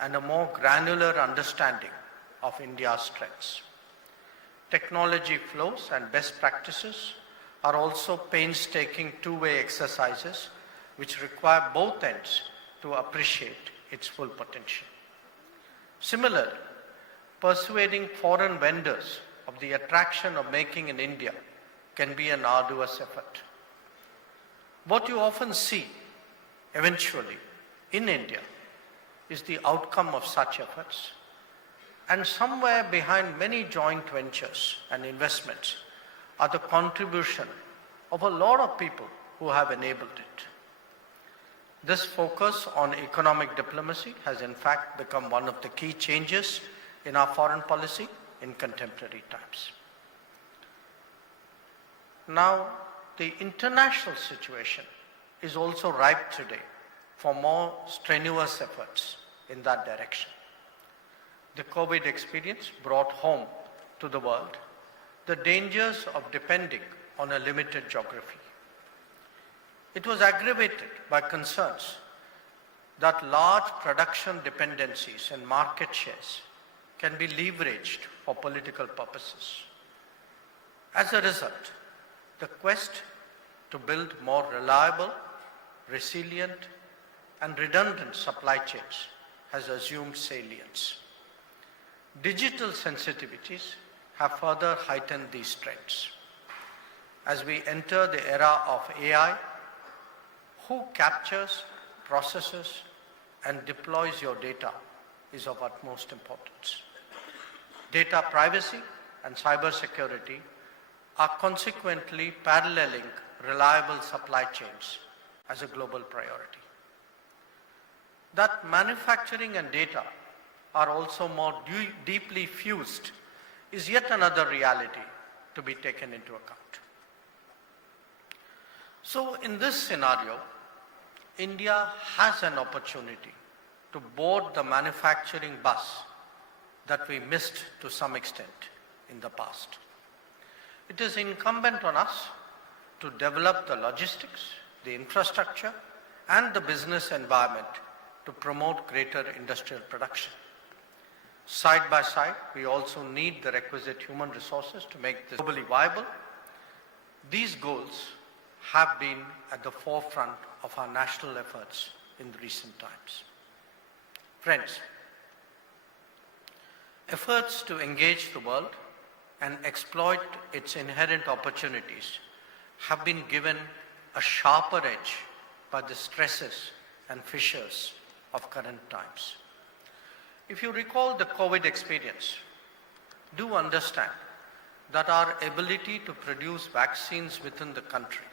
and a more granular understanding of India's strengths. Technology flows and best practices are also painstaking two-way exercises which require both ends to appreciate its full potential. Similarly, persuading foreign vendors of the attraction of making in India can be an arduous effort. What you often see eventually in India is the outcome of such efforts, and somewhere behind many joint ventures and investments are the contribution of a lot of people who have enabled it. This focus on economic diplomacy has in fact become one of the key changes in our foreign policy in contemporary times. Now, the international situation is also ripe today for more strenuous efforts in that direction. The COVID experience brought home to the world the dangers of depending on a limited geography. It was aggravated by concerns that large production dependencies and market shares can be leveraged for political purposes. As a result, the quest to build more reliable, resilient, and redundant supply chains has assumed salience. Digital sensitivities have further heightened these trends. As we enter the era of AI, who captures, processes, and deploys your data is of utmost importance. Data privacy and cybersecurity are consequently paralleling reliable supply chains as a global priority. That manufacturing and data are also more deeply fused is yet another reality to be taken into account. So in this scenario, India has an opportunity to board the manufacturing bus that we missed to some extent in the past. It is incumbent on us to develop the logistics, the infrastructure, and the business environment to promote greater industrial production. Side by side, we also need the requisite human resources to make this globally viable. These goals have been at the forefront of our national efforts in recent times. Friends, efforts to engage the world and exploit its inherent opportunities have been given a sharper edge by the stresses and fissures of current times. If you recall the COVID experience, do understand that our ability to produce vaccines within the country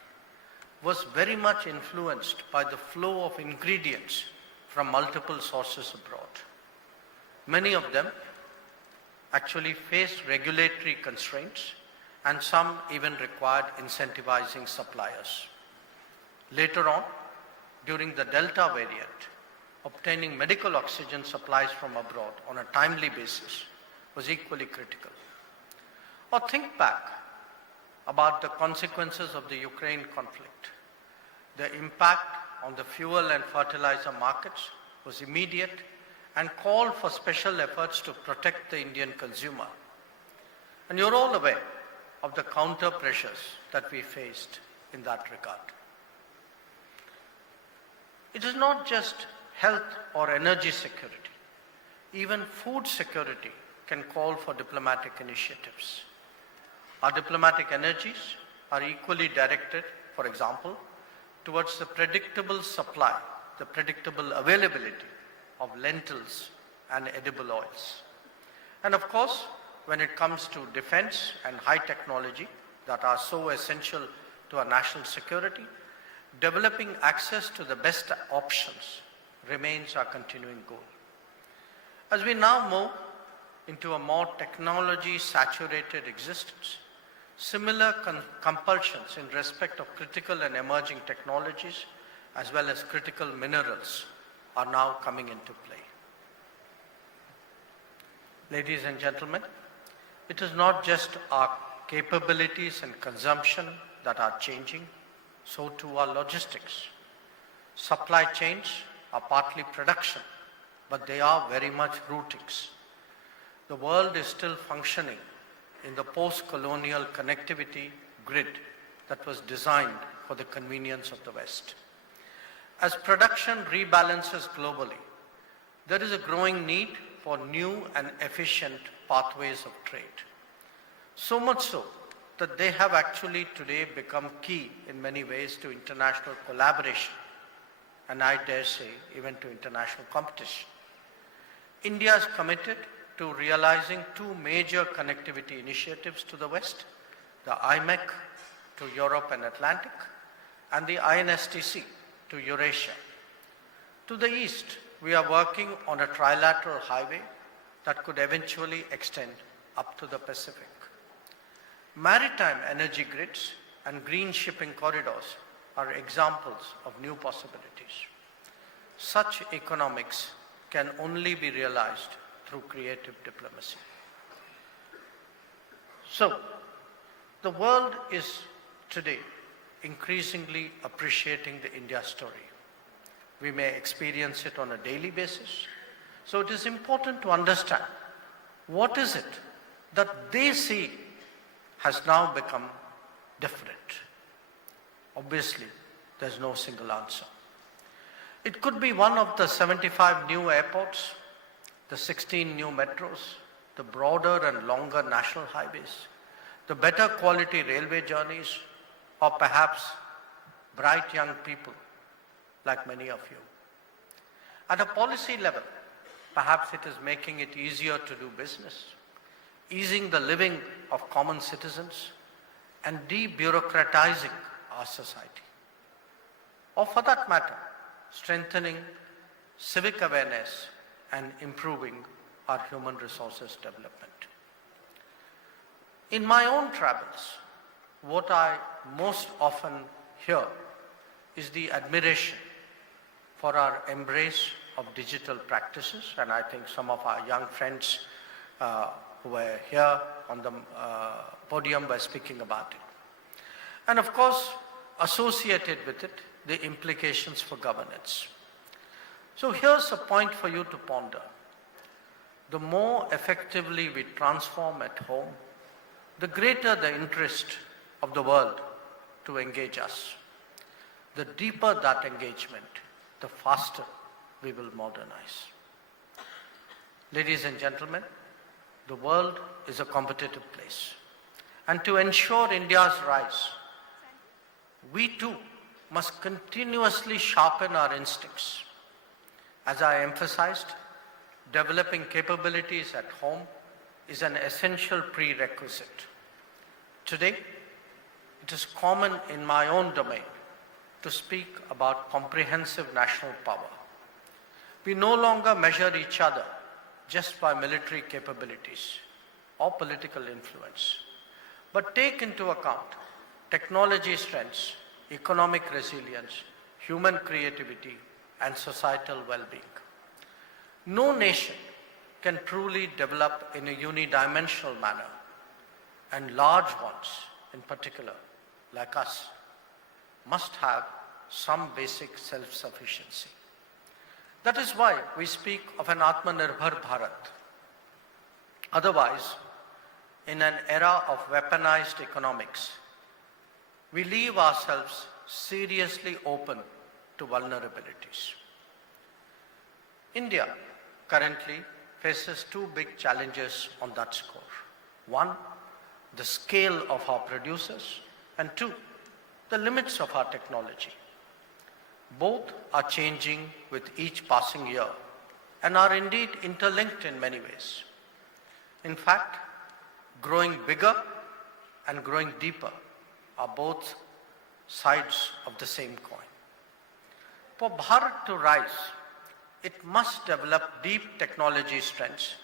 was very much influenced by the flow of ingredients from multiple sources abroad. Many of them actually faced regulatory constraints, and some even required incentivizing suppliers. Later on, during the Delta variant, obtaining medical oxygen supplies from abroad on a timely basis was equally critical. Or think back about the consequences of the Ukraine conflict. The impact on the fuel and fertilizer markets was immediate and called for special efforts to protect the Indian consumer. And you're all aware of the counter pressures that we faced in that regard. It is not just health or energy security. Even food security can call for diplomatic initiatives. Our diplomatic energies are equally directed, for example, towards the predictable supply, the predictable availability of lentils and edible oils. And of course, when it comes to defense and high technology that are so essential to our national security, developing access to the best options remains our continuing goal. As we now move into a more technology-saturated existence, similar compulsions in respect of critical and emerging technologies as well as critical minerals are now coming into play. Ladies and gentlemen, it is not just our capabilities and consumption that are changing, so too are logistics. Supply chains are partly production, but they are very much routings. The world is still functioning in the post-colonial connectivity grid that was designed for the convenience of the West. As production rebalances globally, there is a growing need for new and efficient pathways of trade. So much so that they have actually today become key in many ways to international collaboration, and I dare say even to international competition. India is committed to realizing two major connectivity initiatives to the West, the IMEC to Europe and Atlantic, and the INSTC to Eurasia. To the east, we are working on a trilateral highway that could eventually extend up to the Pacific. Maritime energy grids and green shipping corridors are examples of new possibilities. Such economics can only be realized through creative diplomacy. So, the world is today increasingly appreciating the India story. We may experience it on a daily basis. So it is important to understand what is it that they see has now become different. Obviously, there's no single answer. It could be one of the 75 new airports, the 16 new metros, the broader and longer national highways, the better quality railway journeys, or perhaps bright young people like many of you. At a policy level, perhaps it is making it easier to do business, easing the living of common citizens, and de-bureaucratizing our society. Or for that matter, strengthening civic awareness and improving our human resources development. In my own travels, what I most often hear is the admiration for our embrace of digital practices, and I think some of our young friends who were here on the podium were speaking about it. And of course, associated with it, the implications for governance. So here's a point for you to ponder. The more effectively we transform at home, the greater the interest of the world to engage us. The deeper that engagement, the faster we will modernize. Ladies and gentlemen, the world is a competitive place. And to ensure India's rise, we too must continuously sharpen our instincts. As I emphasized, developing capabilities at home is an essential prerequisite. Today, it is common in my own domain to speak about comprehensive national power. We no longer measure each other just by military capabilities or political influence, but take into account technology strengths, economic resilience, human creativity, and societal well-being. No nation can truly develop in a unidimensional manner, and large ones in particular, like us, must have some basic self-sufficiency. That is why we speak of an Atmanirbhar Bharat. Otherwise, in an era of weaponized economics, we leave ourselves seriously open to vulnerabilities. India currently faces two big challenges on that score. One, the scale of our producers, and two, the limits of our technology. Both are changing with each passing year and are indeed interlinked in many ways. In fact, growing bigger and growing deeper are both sides of the same coin. For Bharat to rise, it must develop deep technology strengths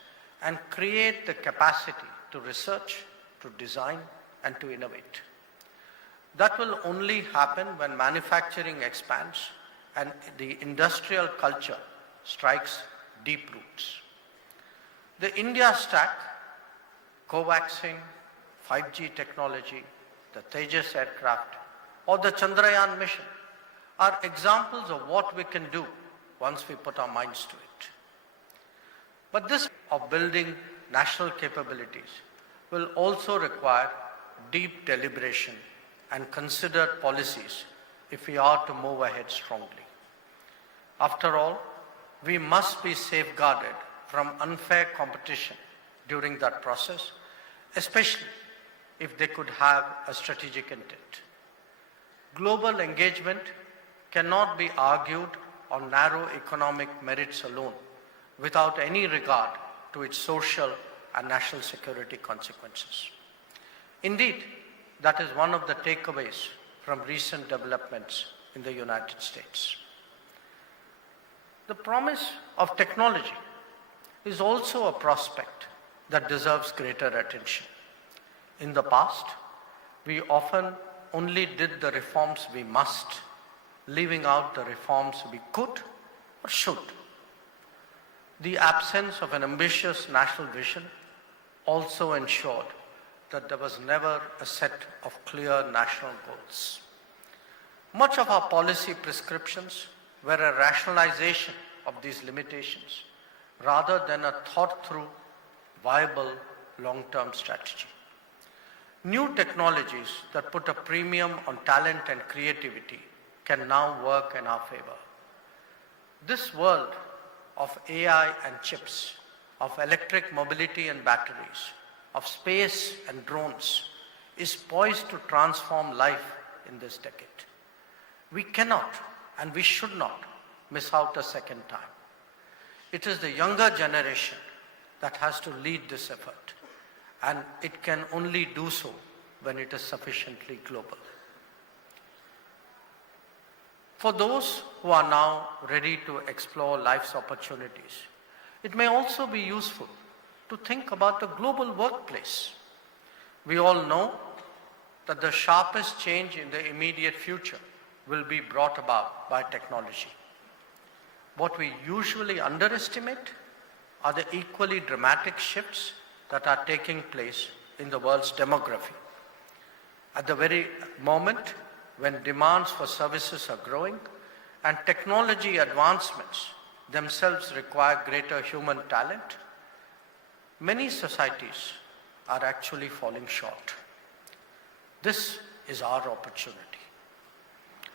and create the capacity to research, to design, and to innovate. That will only happen when manufacturing expands and the industrial culture strikes deep roots. The India stack, coaxium, 5G technology, the Tejas aircraft, or the Chandrayaan mission are examples of what we can do once we put our minds to it. But this of building national capabilities will also require deep deliberation and considered policies if we are to move ahead strongly. After all, we must be safeguarded from unfair competition during that process, especially if they could have a strategic intent. Global engagement cannot be argued on narrow economic merits alone without any regard to its social and national security consequences. Indeed, that is one of the takeaways from recent developments in the United States. The promise of technology is also a prospect that deserves greater attention. In the past, we often only did the reforms we must, leaving out the reforms we could or should. The absence of an ambitious national vision also ensured that there was never a set of clear national goals. Much of our policy prescriptions were a rationalization of these limitations rather than a thought-through, viable long-term strategy. New technologies that put a premium on talent and creativity can now work in our favor. This world of AI and chips, of electric mobility and batteries, of space and drones is poised to transform life in this decade. We cannot and we should not miss out a second time. It is the younger generation that has to lead this effort, and it can only do so when it is sufficiently global. For those who are now ready to explore life's opportunities, it may also be useful to think about the global workplace. We all know that the sharpest change in the immediate future will be brought about by technology. What we usually underestimate are the equally dramatic shifts that are taking place in the world's demography. At the very moment when demands for services are growing and technology advancements themselves require greater human talent, many societies are actually falling short. This is our opportunity.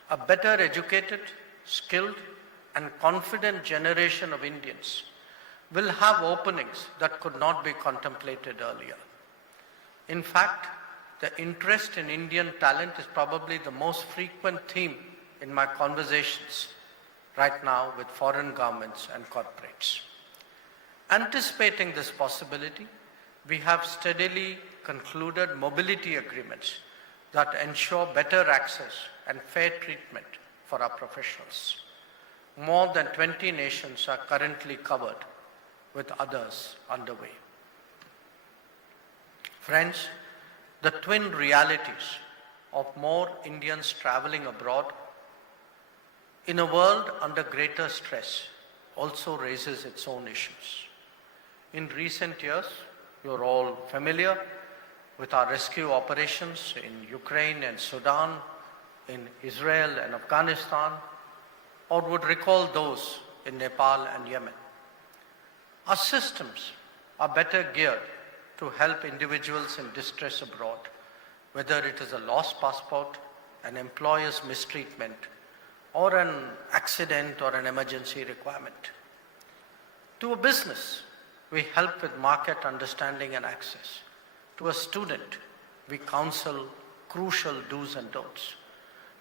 A better educated, skilled, and confident generation of Indians will have openings that could not be contemplated earlier. In fact, the interest in Indian talent is probably the most frequent theme in my conversations right now with foreign governments and corporates. Anticipating this possibility, we have steadily concluded mobility agreements that ensure better access and fair treatment for our professionals. More than 20 nations are currently covered, with others underway. Friends, the twin realities of more Indians traveling abroad in a world under greater stress also raises its own issues. In recent years, you're all familiar with our rescue operations in Ukraine and Sudan, in Israel and Afghanistan, or would recall those in Nepal and Yemen. Our systems are better geared to help individuals in distress abroad, whether it is a lost passport, an employer's mistreatment, or an accident or an emergency requirement. To a business, we help with market understanding and access. To a student, we counsel crucial do's and don'ts.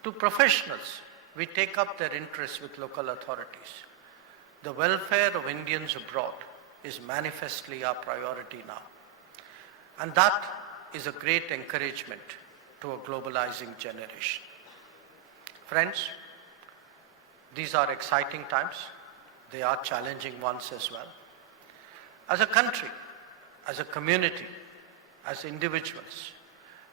To professionals, we take up their interests with local authorities. The welfare of Indians abroad is manifestly our priority now. And that is a great encouragement to a globalizing generation. Friends, these are exciting times. They are challenging ones as well. As a country, as a community, as individuals,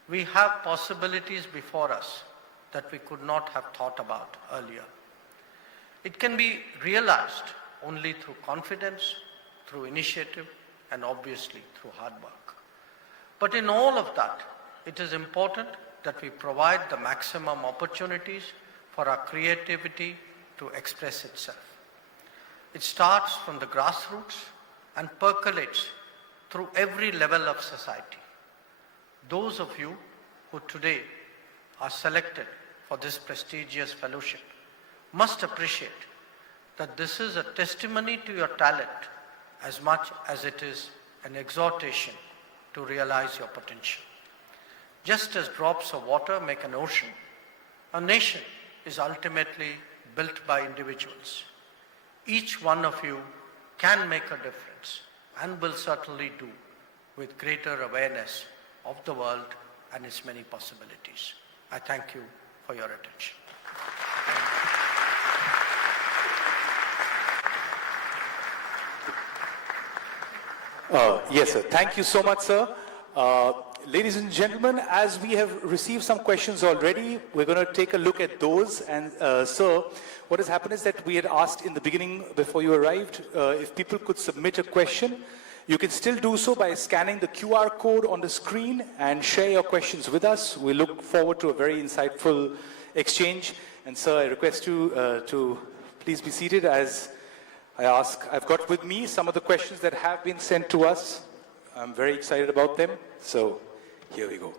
we have possibilities before us that we could not have thought about earlier. It can be realized only through confidence, through initiative, and obviously through hard work. But in all of that, it is important that we provide the maximum opportunities for our creativity to express itself. It starts from the grassroots and percolates through every level of society. Those of you who today are selected for this prestigious fellowship must appreciate that this is a testimony to your talent as much as it is an exhortation to realize your potential. Just as drops of water make an ocean, a nation is ultimately built by individuals. Each one of you can make a difference and will certainly do with greater awareness of the world and its many possibilities. I thank you for your attention. Yes, sir. Thank you so much, sir. Ladies and gentlemen, as we have received some questions already, we're going to take a look at those. And, sir, what has happened is that we had asked in the beginning, before you arrived, if people could submit a question. You can still do so by scanning the QR code on the screen and share your questions with us. We look forward to a very insightful exchange. And, sir, I request you to please be seated as I've got with me some of the questions that have been sent to us. I'm very excited about them. So here we go.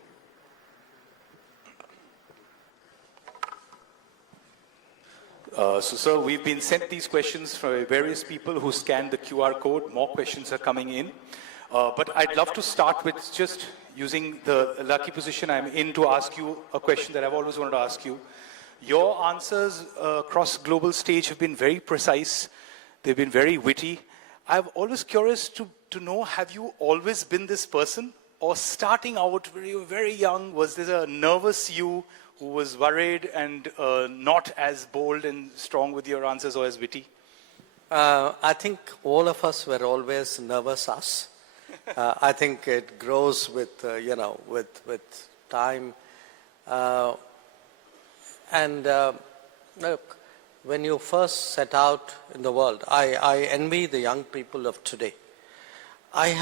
So, sir, we've been sent these questions from various people who scanned the QR code. More questions are coming in. But I'd love to start with just using the lucky position I'm in to ask you a question that I've always wanted to ask you. Your answers across global stage have been very precise. They've been very witty. I'm always curious to know, have you always been this person? Or starting out when you were very young, was there a nervous you who was worried and not as bold and strong with your answers or as witty? I think all of us were always nervous us. I think it grows with, with time. Look, when you first set out in the world, I envy the young people of today. I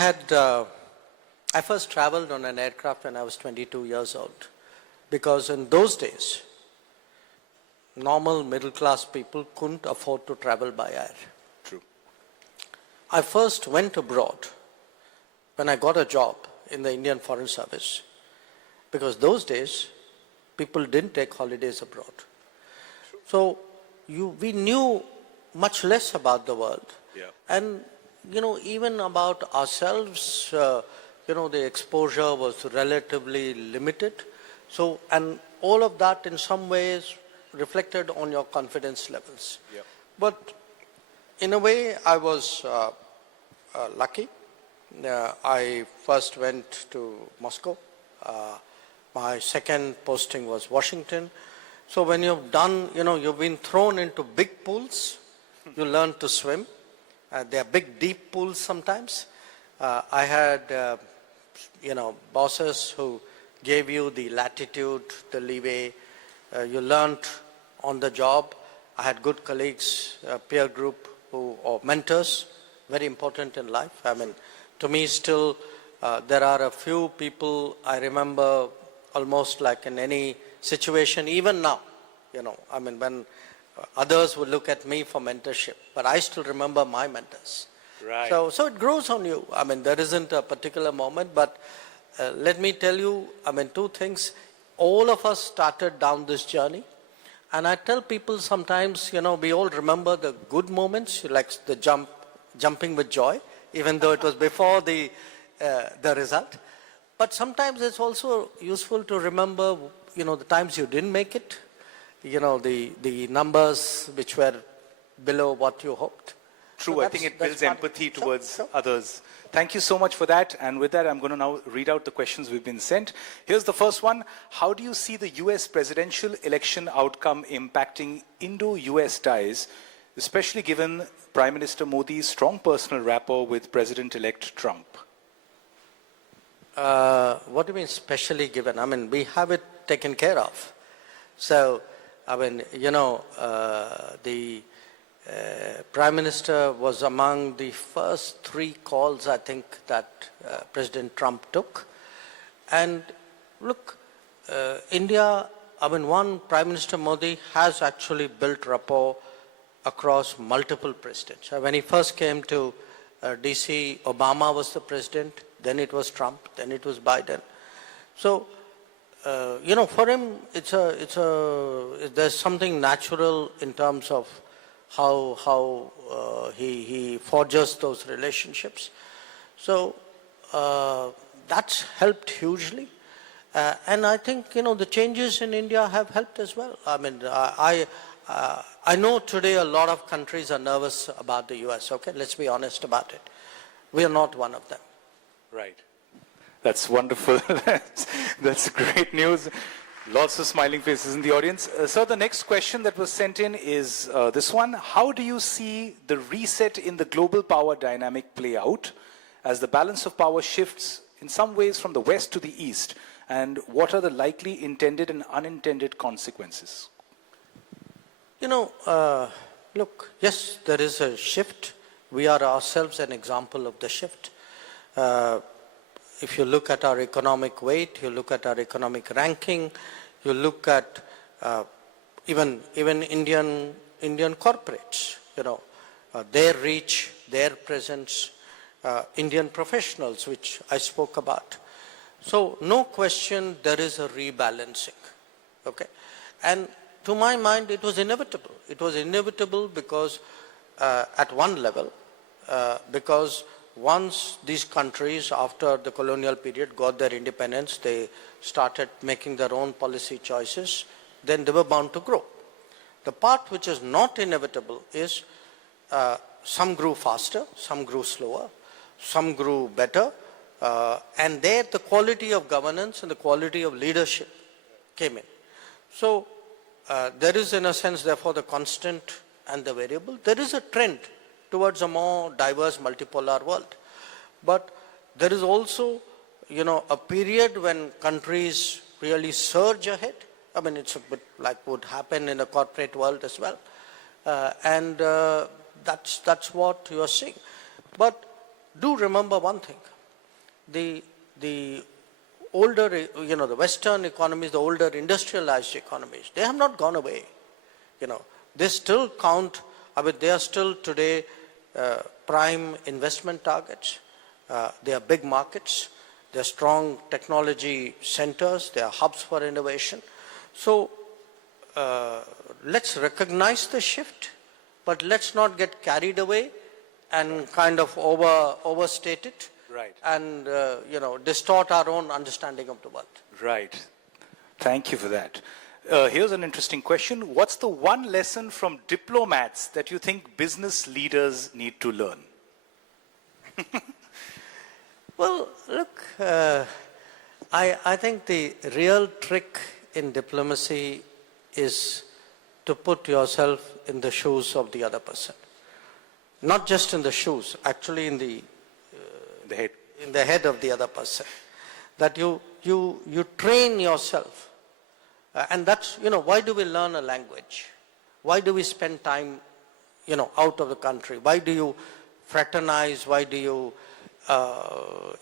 first traveled on an aircraft when I was 22 years old, because in those days, normal middle-class people couldn't afford to travel by air. True. I first went abroad when I got a job in the Indian Foreign Service, because those days, people didn't take holidays abroad. So we knew much less about the world. Yeah. And, even about ourselves, the exposure was relatively limited. So, and all of that in some ways reflected on your confidence levels. Yeah. But in a way, I was lucky. I first went to Moscow. My second posting was Washington. So when you've done, you've been thrown into big pools, you learn to swim. They are big, deep pools sometimes. I had, bosses who gave you the latitude, the leeway. You learned on the job. I had good colleagues, peer group, or mentors, very important in life. I mean, to me still, there are a few people I remember almost like in any situation, even now, when others would look at me for mentorship, but I still remember my mentors. Right. So it grows on you. There isn't a particular moment, but let me tell you, two things. All of us started down this journey, and I tell people sometimes, we all remember the good moments, like the jumping with joy, even though it was before the result. But sometimes it's also useful to remember, the times you didn't make it, the numbers which were below what you hoped. True, So I think it builds empathy towards others. Thank you so much for that. And with that, I'm going to now read out the questions we've been sent. Here's the first one. How do you see the US presidential election outcome impacting Indo-US ties, especially given Prime Minister Modi's strong personal rapport with President-elect Trump? What do you mean specially given? We have it taken care of. So, the Prime Minister was among the first 3 calls, I think, that President Trump took. And look, India, Prime Minister Modi has actually built rapport across multiple presidents. When he first came to DC, Obama was the president, then it was Trump, then it was Biden. So, for him, there's something natural in terms of how he forges those relationships. So that's helped hugely. And I think, the changes in India have helped as well. I mean, I know today a lot of countries are nervous about the US, okay? Let's be honest about it. We are not one of them. Right. That's wonderful. That's great news. Lots of smiling faces in the audience. Sir, the next question that was sent in is this one. How do you see the reset in the global power dynamic play out as the balance of power shifts in some ways from the west to the east? And what are the likely intended and unintended consequences? Look, yes, there is a shift. We are ourselves an example of the shift. If you look at our economic weight, you look at our economic ranking, you look at even Indian corporates, their reach, their presence, Indian professionals, which I spoke about. So no question there is a rebalancing, okay? And to my mind, it was inevitable. It was inevitable because at one level, because once these countries, after the colonial period, got their independence, they started making their own policy choices, then they were bound to grow. The part which is not inevitable is some grew faster, some grew slower, some grew better, and there the quality of governance and the quality of leadership came in. So there is, in a sense, therefore, the constant and the variable. There is a trend towards a more diverse multipolar world. But there is also, a period when countries really surge ahead. I mean, it's a bit like would happen in the corporate world as well. And that's what you are seeing. But do remember one thing. The older, the Western economies, the older industrialized economies, they have not gone away. They still count. I mean, they are still today prime investment targets. They are big markets. They are strong technology centers. They are hubs for innovation. So let's recognize the shift, but let's not get carried away and kind of overstate it. Right. And, distort our own understanding of the world. Right. Thank you for that. Here's an interesting question. What's the one lesson from diplomats that you think business leaders need to learn? Well, look, I think the real trick in diplomacy is to put yourself in the shoes of the other person. Not just in the shoes, actually in the head. In the head of the other person. That you train yourself. And that's, why do we learn a language? Why do we spend time, out of the country? Why do you fraternize? Why do you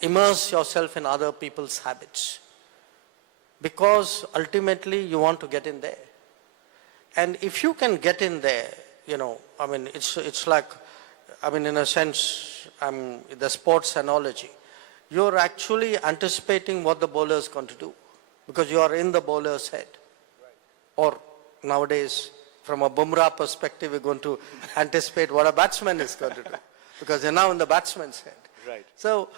immerse yourself in other people's habits? Because ultimately you want to get in there. And if you can get in there, it's like, in a sense, the sports analogy. You're actually anticipating what the bowler is going to do because you are in the bowler's head. Right. Or nowadays, from a Bumrah perspective, we're going to anticipate what a batsman is going to do because you're now in the batsman's head. Right. So,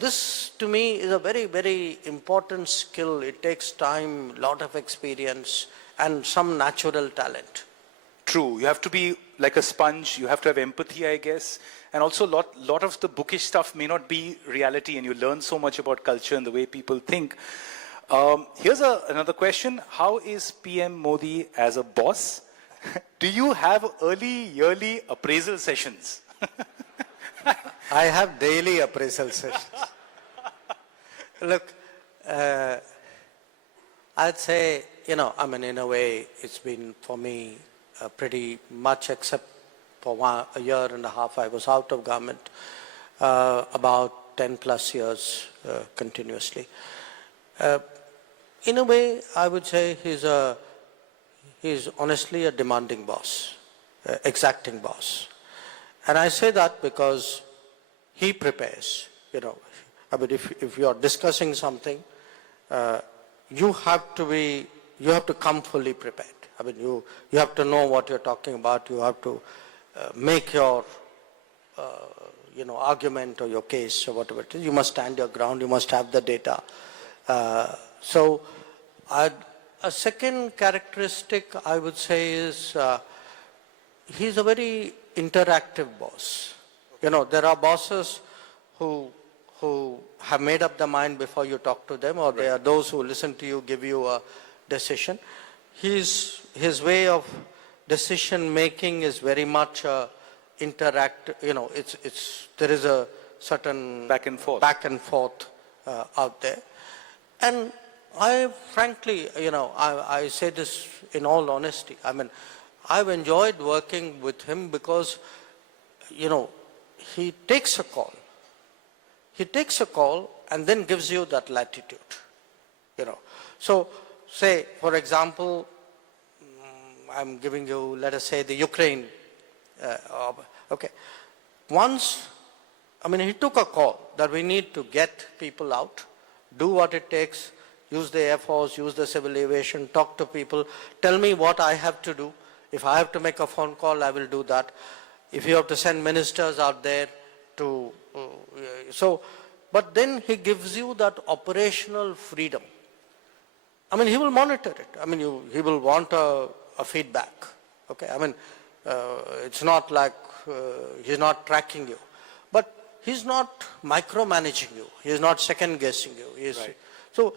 this to me is a very, very important skill. It takes time, a lot of experience, and some natural talent. True. You have to be like a sponge. You have to have empathy, I guess. And also, lot of the bookish stuff may not be reality, and you learn so much about culture and the way people think. Here's another question. How is PM Modi as a boss? Do you have early yearly appraisal sessions? I have daily appraisal sessions. Look, I'd say, in a way, it's been for me pretty much, except for a year and a half, I was out of government, about 10 plus years continuously. In a way, I would say he's honestly a demanding boss, exacting boss. And I say that because he prepares, you know. I mean, if you are discussing something, you have to come fully prepared. I mean, you have to know what you're talking about. You have to make your, argument or your case or whatever it is. You must stand your ground. You must have the data. So a second characteristic I would say is he's a very interactive boss. You know, there are bosses who have made up their mind before you talk to them, or there are those who listen to you, give you a decision. His way of decision making is very much interactive. You know, there is a certain back and forth out there. And I frankly, I say this in all honesty. I mean, I've enjoyed working with him because, he takes a call. He takes a call and then gives you that latitude, So, say, for example, I'm giving you, let us say, the Ukraine. Okay. Once, he took a call that we need to get people out, do what it takes, use the Air Force, use the civil aviation, talk to people, tell me what I have to do. If I have to make a phone call, I will do that. If you have to send ministers out there to, but then he gives you that operational freedom. He will monitor it. He will want a feedback. Okay, it's not like he's not tracking you, but he's not micromanaging you. He's not second guessing you. So